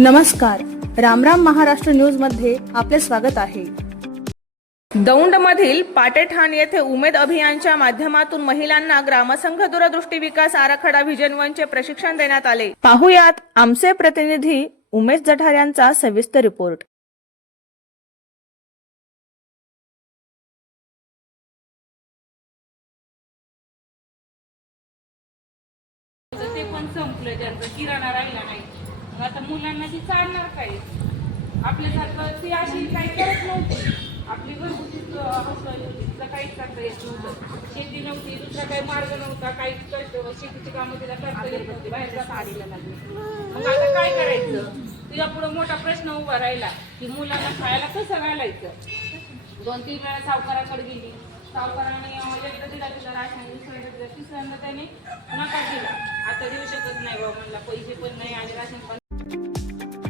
नमस्कार. रामराम महाराष्ट्र न्यूजमध्ये आपले स्वागत आहे. दौंडमधील पाटेठाण येथे उमेद अभियानच्या माध्यमातून महिलांना ग्रामसंघ दूरदृष्टी विकास आराखडा व्हिजन वनचे प्रशिक्षण देण्यात आले. पाहुयात आमचे प्रतिनिधी उमेश जठार यांचा सविस्तर रिपोर्ट. तर ते पण संपलं ज्यांचं किराणा राहिला नाही. आता मुलांना ती चालणार काय? आपल्यासारखं ती अशी काही करत नव्हती. आपली घरगुती हाऊसवाईफ होती तिला काहीच करता येत नव्हतं. शेती नव्हती दुसरा काही मार्ग नव्हता काहीच करतो शेतीची कामं तिला करता येत नव्हती बाहेर जाता आलेला लागली मग आता काय करायचं? तिला पुढे मोठा प्रश्न उभा राहिला की मुलांना खायला कसं घालायचं? दोन तीन वेळा सावकाराकडे गेली. सावकाराने एकदा दिला तिला राशन दुसऱ्यांदा दिला तिसऱ्यांदा त्याने नकार दिला. आता देऊ शकत नाही बाबा म्हणला पैसे पण नाही आणि राशन